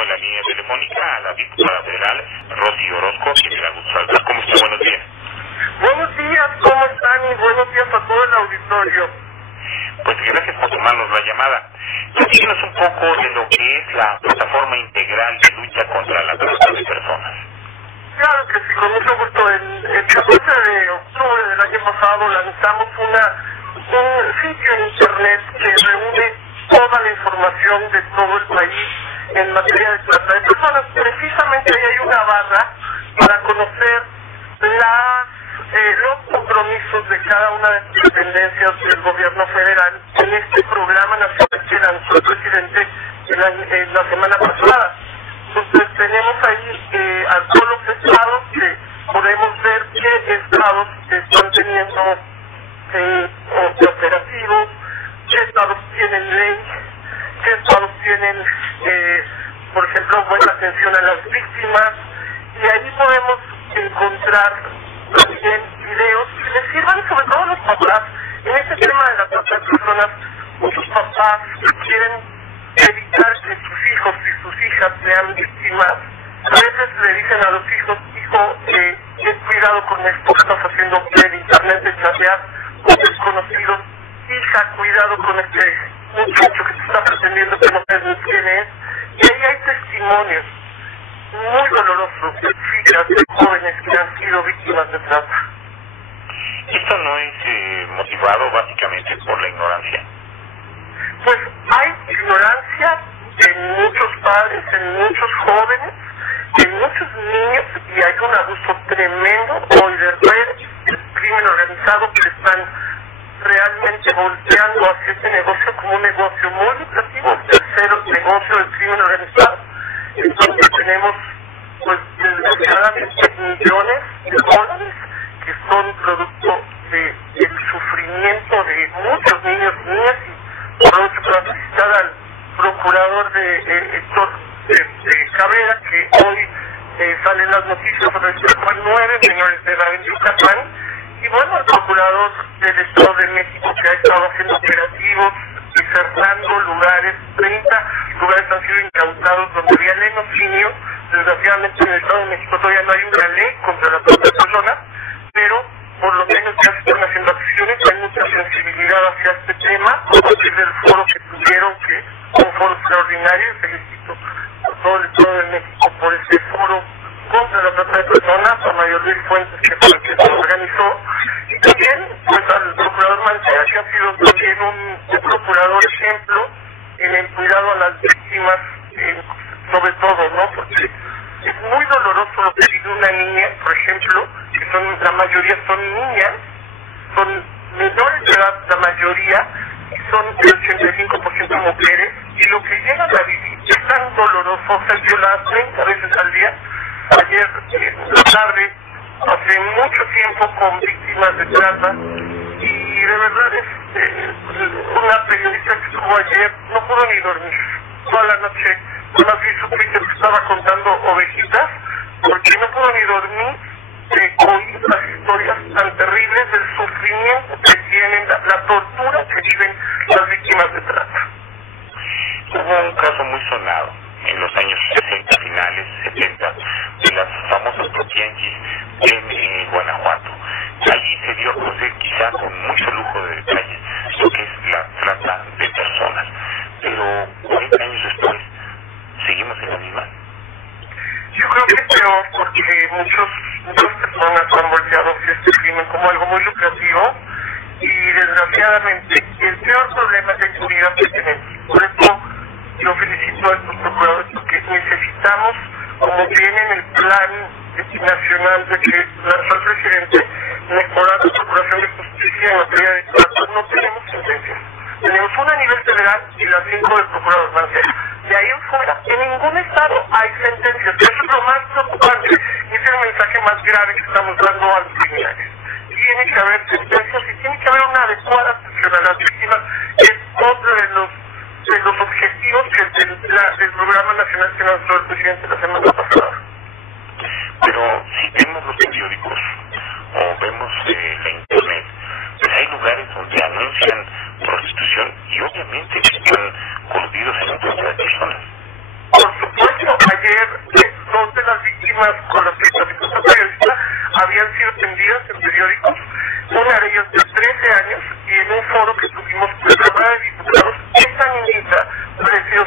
tengo en la línea telefónica a la diputada federal Rosy Orozco, quien me da gusto saludar. ¿Cómo está? Buenos días. Buenos días, ¿cómo están? Y buenos días a todo el auditorio. Pues gracias por tomarnos la llamada. Platíquenos un poco de lo que es la plataforma integral de lucha contra la trata de personas. Claro que sí, con mucho gusto. El 14 de octubre del año pasado lanzamos un sitio en internet que reúne toda la información de todo el país en materia de trata de personas. Precisamente ahí hay una barra para conocer los compromisos de cada una de las dependencias del gobierno federal en este programa nacional que lanzó el presidente en la semana pasada. Entonces tenemos ahí a todos los estados que podemos ver qué estados están teniendo operativos, qué estados tienen ley, qué estados tienen, por ejemplo, buena atención a las víctimas, y ahí podemos encontrar también videos que les sirvan sobre todo a los papás. En este tema de la trata de personas, muchos papás quieren evitar que sus hijos y sus hijas sean víctimas. A veces le dicen a los hijos: hijo, ten cuidado con esto que estás haciendo en internet, de chatear con desconocidos. Hija, cuidado con este muchacho que te está pretendiendo que no sabes quién es. Y ahí hay testimonios muy dolorosos de chicas, de jóvenes que han sido víctimas de trata. ¿Esto no es motivado básicamente por la ignorancia? Pues hay ignorancia en muchos padres, en muchos jóvenes, en muchos niños, y hay un abuso tremendo hoy de redes, del crimen organizado, que están realmente volteando hacia este negocio como un negocio muy lucrativo, el tercero negocio del crimen organizado. Entonces tenemos, pues, desgraciadamente millones de dólares que son producto del sufrimiento de muchos niños y niñas. Y aprovecho para felicitar al procurador de Héctor Cabrera, que hoy salen las noticias sobre el 9 menores de edad en Yucatán. Y bueno, el procurador del Estado de México, que ha estado haciendo operativos y cerrando lugares, 30 lugares han sido incautados donde había lenocinio. Desgraciadamente en el Estado de México todavía no hay una ley contra la trata de personas, pero por lo menos ya se están haciendo acciones, hay mucha sensibilidad hacia este tema, a partir del foro que tuvieron, que fue un foro extraordinario. Felicito a todo el Estado de México por ese foro contra la trata de personas, a Mayor Luis Fuentes, que fue el que se organizó, y también pues al procurador Mancera, que ha sido también un procurador ejemplo en el cuidado a las víctimas, sobre todo, ¿no? Porque es muy doloroso lo que vive una niña, por ejemplo, que la mayoría son niñas, son menores de edad la mayoría, y son el 85% mujeres, y lo que llegan a vivir es tan doloroso, ser violadas 30 veces al día. Ayer en la tarde pasé mucho tiempo con víctimas de trata, y de verdad una periodista que estuvo ayer no pudo ni dormir toda la noche. Nomás vi su Twitter que estaba contando ovejitas, porque no pudo ni dormir de oír las historias tan terribles del sufrimiento que tienen, la tortura que viven las víctimas de trata. Hubo un caso muy sonado en los años 60, finales 70, de las famosas protianquis en Guanajuato. Allí se dio a conocer, quizá con mucho lujo de detalles, lo que es la trata de personas. Pero 40 años después, ¿seguimos en la misma? Yo creo que es peor, porque muchas personas han volteado hacia este crimen como algo muy lucrativo, y desgraciadamente el peor problema es la impunidad que tenemos. Por eso yo felicito a estos procuradores, porque necesitamos, como viene en el plan nacional de que lanzó el presidente, mejorar la procuración de justicia en materia de trata. No tenemos sentencias. Tenemos una a nivel federal y las 5 del procurador Mancera. De ahí en fuera, en ningún estado hay sentencias. Eso es lo más preocupante, y ese es el mensaje más grave que estamos dando a los criminales. Tiene que haber sentencias y tiene que haber una adecuada atención a las víctimas. Es otro de los objetivos que del programa nacional que lanzó el presidente la semana pasada. Pero si vemos los periódicos o vemos la internet, pues hay lugares donde anuncian prostitución y obviamente están coludidos en la trata de personas. Por supuesto,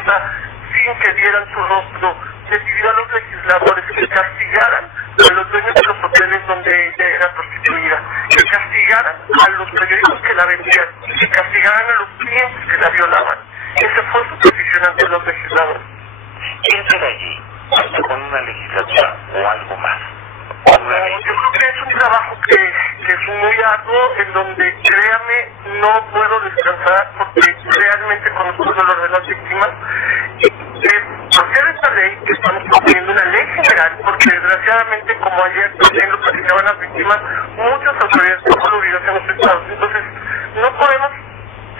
religiosa sin que dieran su rostro. Le pidió a los legisladores que castigaran a los dueños de los hoteles donde ella era prostituida, que castigaran a los periódicos que la vendían, que castigaran a los clientes que la violaban. Esa fue su petición ante los legisladores. ¿Quién será allí? ¿Hasta con una legislatura o algo más? Yo creo que es un trabajo que es muy arduo, en donde, créame, no puedo descansar porque realmente conozco el dolor de las víctimas. Hacer esta ley, que estamos proponiendo una ley general, porque desgraciadamente, como ayer también lo platicaban las víctimas, muchas autoridades están coludidas en los estados. Entonces, no podemos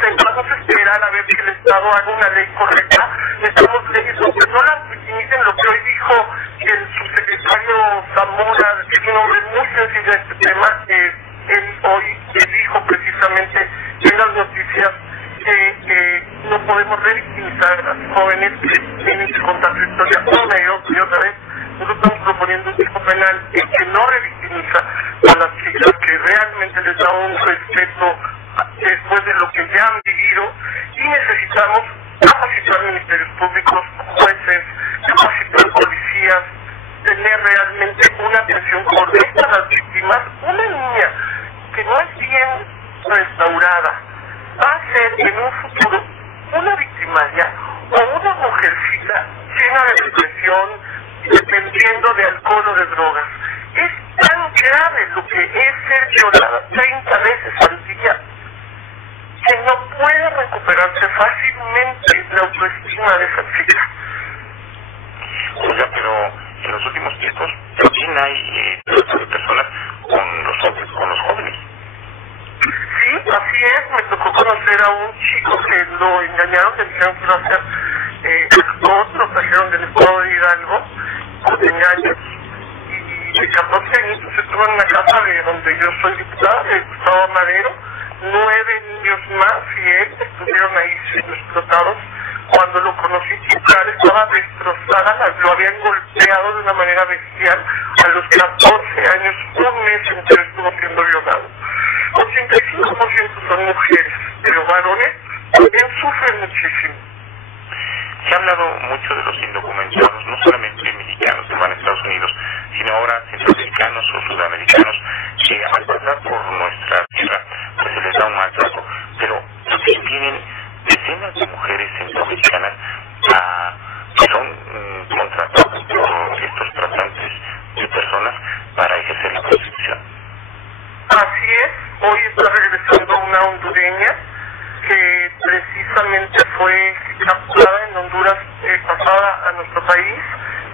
sentarnos a esperar a ver si el Estado haga una ley correcta. Necesitamos leyes donde no las victimicen. Lo que hoy dijo el subsecretario Zamora, que es un hombre muy sensible a este tema, él hoy dijo precisamente en las noticias que no podemos revictimizar a las jóvenes que tienen que contar su historia una y otra vez. Nosotros estamos proponiendo un tipo penal que no revictimiza a las chicas, que realmente les da un respeto después de lo que ya han vivido, y necesitamos capacitar ministerios públicos, jueces, capacitar policías, tener realmente una atención correcta a las víctimas. Una niña que no es bien restaurada va a ser en un futuro una victimaria o una mujercita llena de depresión, dependiendo de alcohol o de drogas. Es tan grave lo que es ser violada 30 veces al día que no puede recuperarse fácilmente la autoestima de esa chica. Oiga, pero en los últimos tiempos también hay personas con los hombres, con los jóvenes. Sí, así es. Me tocó conocer a un chico que lo engañaron, le dijeron que iba a ser actor, lo trajeron del estado de Hidalgo con engaños, y de 14 años estuvo en la casa de donde yo soy diputada, de Gustavo Madero. 9 niños más y él estuvieron ahí siendo explotados. Cuando lo conocí, Chicar estaba destrozada, lo habían golpeado de una manera bestial. A los 14 años, un mes entero estuvo siendo violado. 85% son mujeres, pero varones también sufren muchísimo. Se ha hablado mucho de los indocumentados, no solamente mexicanos que van a Estados Unidos, sino ahora centroamericanos o sudamericanos que al pasar por nuestra tierra pues se les da un maltrato, pero también vienen decenas de mujeres centroamericanas que son contratadas por estos tratantes de personas para ejercer la prostitución. Así es, hoy está regresando una hondureña que precisamente fue capturada en Honduras, pasada a nuestro país,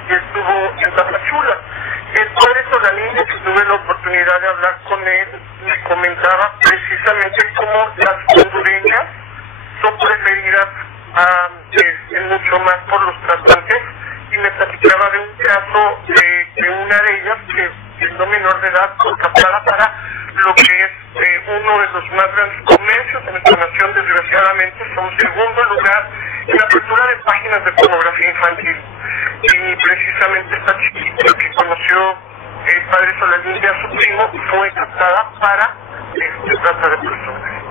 y estuvo en Tapachula. El padre Solalinde, que tuve la oportunidad de hablar con él, me comentaba precisamente cómo las hondureñas son preferidas mucho más por los tratantes, y me platicaba de un caso de una de ellas que, siendo menor de edad, fue captada para lo que es uno de los más grandes comercios de nuestra nación. Desgraciadamente somos segundo lugar en la apertura de páginas de pornografía infantil, y precisamente esta chiquita que conoció el padre Solalinde a su primo fue captada para trata de personas.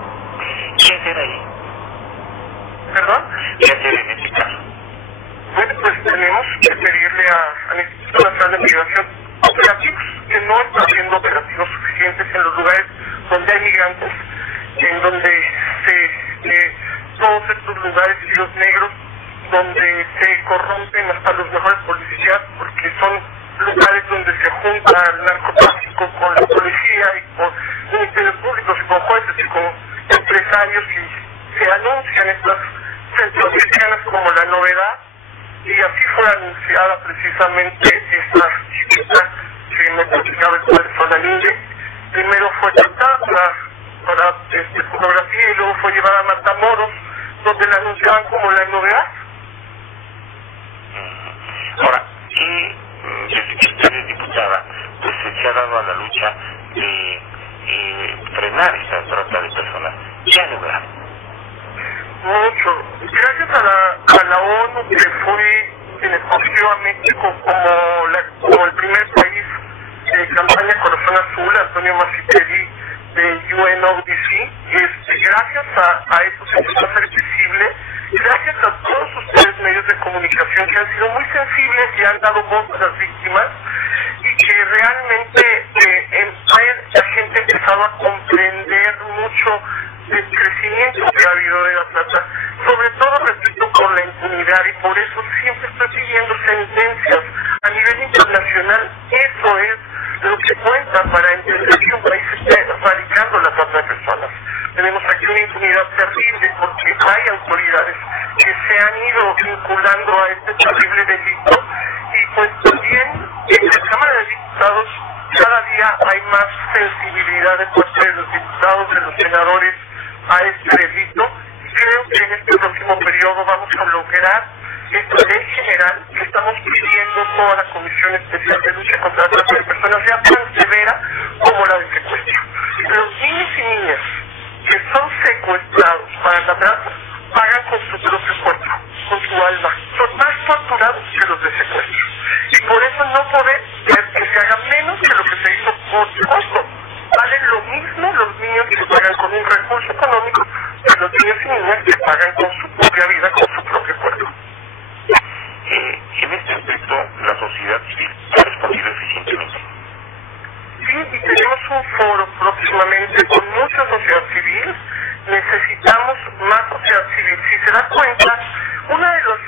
¿Qué hacer ahí? ¿Perdón? ¿Qué hacer en este caso? Bueno, pues tenemos que pedirle al Instituto Nacional de Migración operativos, que no están haciendo operativos suficientes en los lugares donde hay migrantes, en donde todos estos lugares, y los negros, donde se corrompen hasta los mejores policías, porque son lugares donde se junta el narcotráfico con la policía y con ministerios públicos y con jueces y con empresarios, y se anuncian estas centroamericanas como la novedad, y así fue anunciada precisamente esta chiquita que me platicaba el padre Solalinde. Primero fue tratada para fotografía, y luego fue llevada a Matamoros, donde la anunciaban como la novedad. Ahora, desde que usted es diputada, pues se ha dado a la lucha de frenar esta trata de personas. ¿Qué ha logrado? Mucho. Gracias a la ONU, que fue quien escogió a México como el primer país de campaña Corazón Azul, Antonio Masipelli de UNODC, gracias a eso se empezó a hacer visible, gracias a todos ustedes, medios han dado voz a las víctimas y que realmente la gente ha empezado a comprender mucho el crecimiento que ha habido de la trata, sobre todo, repito, por la impunidad, y por eso siempre estoy pidiendo sentencias a nivel internacional. Eso es lo que cuenta para entender que un país esté erradicando la trata de personas. Tenemos aquí una impunidad terrible porque hay autoridades que se han ido vinculando a este terrible delito, y pues también en la Cámara de Diputados cada día hay más sensibilidad de parte de los diputados, de los senadores a este delito. Creo que en este próximo periodo vamos a lograr esta ley general que estamos pidiendo toda la Comisión Especial de Lucha contra la Trata de Personas, sea tan severa como la de secuestro. Los niños y niñas que son secuestrados para la trata pagan con su propio cuerpo, con su alma. Son más torturados que los de secuestro. Y por eso no puede ser que se haga menos que lo que se hizo por costo. Valen lo mismo los niños que pagan con un recurso económico que los niños y niñas que pagan con su propia vida, con su propio cuerpo. En este aspecto, la sociedad civil ha respondido eficientemente. Sí, y tenemos un foro próximamente con mucha sociedad civil. Necesitamos más sociedad civil. Si se da cuenta, uno de los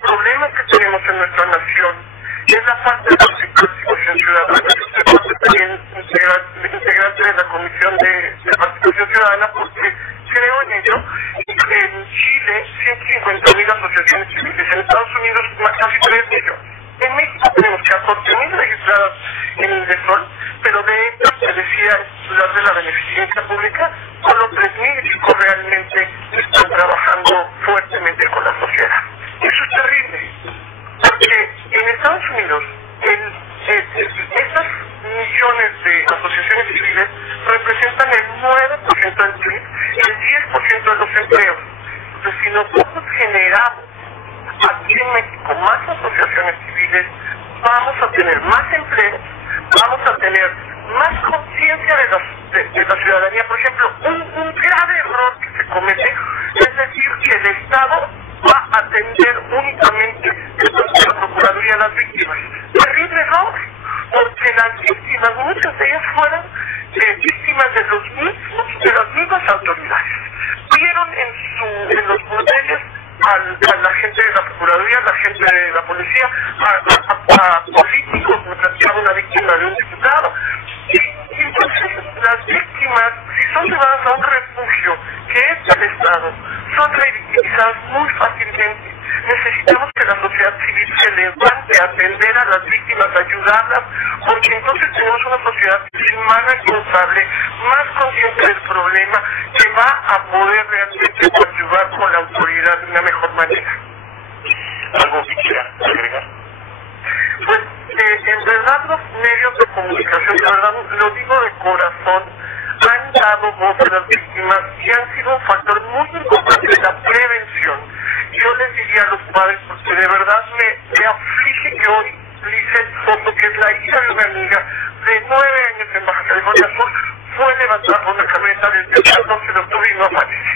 problemas que tenemos en nuestra nación es la falta de participación ciudadana. Usted parte también integrante de la Comisión de Participación Ciudadana, porque creo en ello. En Chile, 150,000 asociaciones civiles. En Estados Unidos, casi 3 millones. En México tenemos 14,000 registradas en Indesol, pero de estas, se decía, titular de la beneficencia pública, solo 3,000 realmente están trabajando fuertemente con la sociedad. Eso es terrible, porque en Estados Unidos, estas millones de asociaciones civiles representan el 9% del PIB y el 10% de los empleos. Entonces, si nosotros generamos aquí en México más asociaciones civiles, vamos a tener más empleos, vamos a tener más conciencia de la ciudadanía. Por ejemplo, un grave error que se comete es decir que el Estado va a atender únicamente de la Procuraduría a las víctimas. Terrible error, porque las víctimas, muchas de ellas fueron víctimas de las mismas autoridades. Vieron en los burdeles a la gente de la Procuraduría, a la gente de la policía, a políticos, me planteaba una víctima de un diputado. Y entonces las víctimas, si son llevadas a un refugio que es del Estado, son revictimizadas muy fácilmente. Necesitamos que la sociedad civil se levante a atender a las víctimas, a ayudarlas, porque entonces tenemos una sociedad civil más responsable, más consciente del problema, que va a poder realmente ayudar con la autoridad de una mejor manera. ¿Algo que quiera agregar? Pues en verdad los medios de comunicación, la verdad lo digo de corazón, han dado voz a las víctimas y han sido un factor muy importante de la prevención. Yo les diría a los padres, porque de verdad me aflige que hoy Lizeth Soto, que es la hija de una amiga de 9 años en Baja California Sur, fue levantada por una camioneta desde el 12 de octubre y no aparece.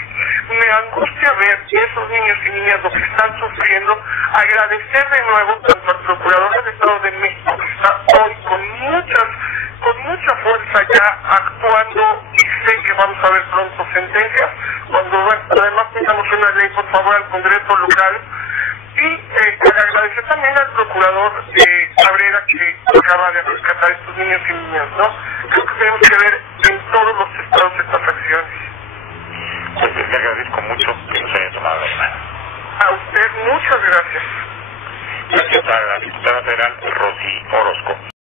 Me angustia ver esos niños y niñas lo que están sufriendo. Agradecer de nuevo tanto al Procurador del Estado de México, que está hoy con mucha fuerza ya actuando, y sé que vamos a ver pronto sentencias, cuando además tengamos una ley por favor al Congreso local. Y agradecer también al Procurador Cabrera, que acaba de rescatar a estos niños y niñas, ¿no? Creo que tenemos que ver en todos los estados estas acciones. Pues le agradezco mucho que nos haya tomado la llamada. A usted muchas gracias. Gracias a la diputada federal Rosy Orozco.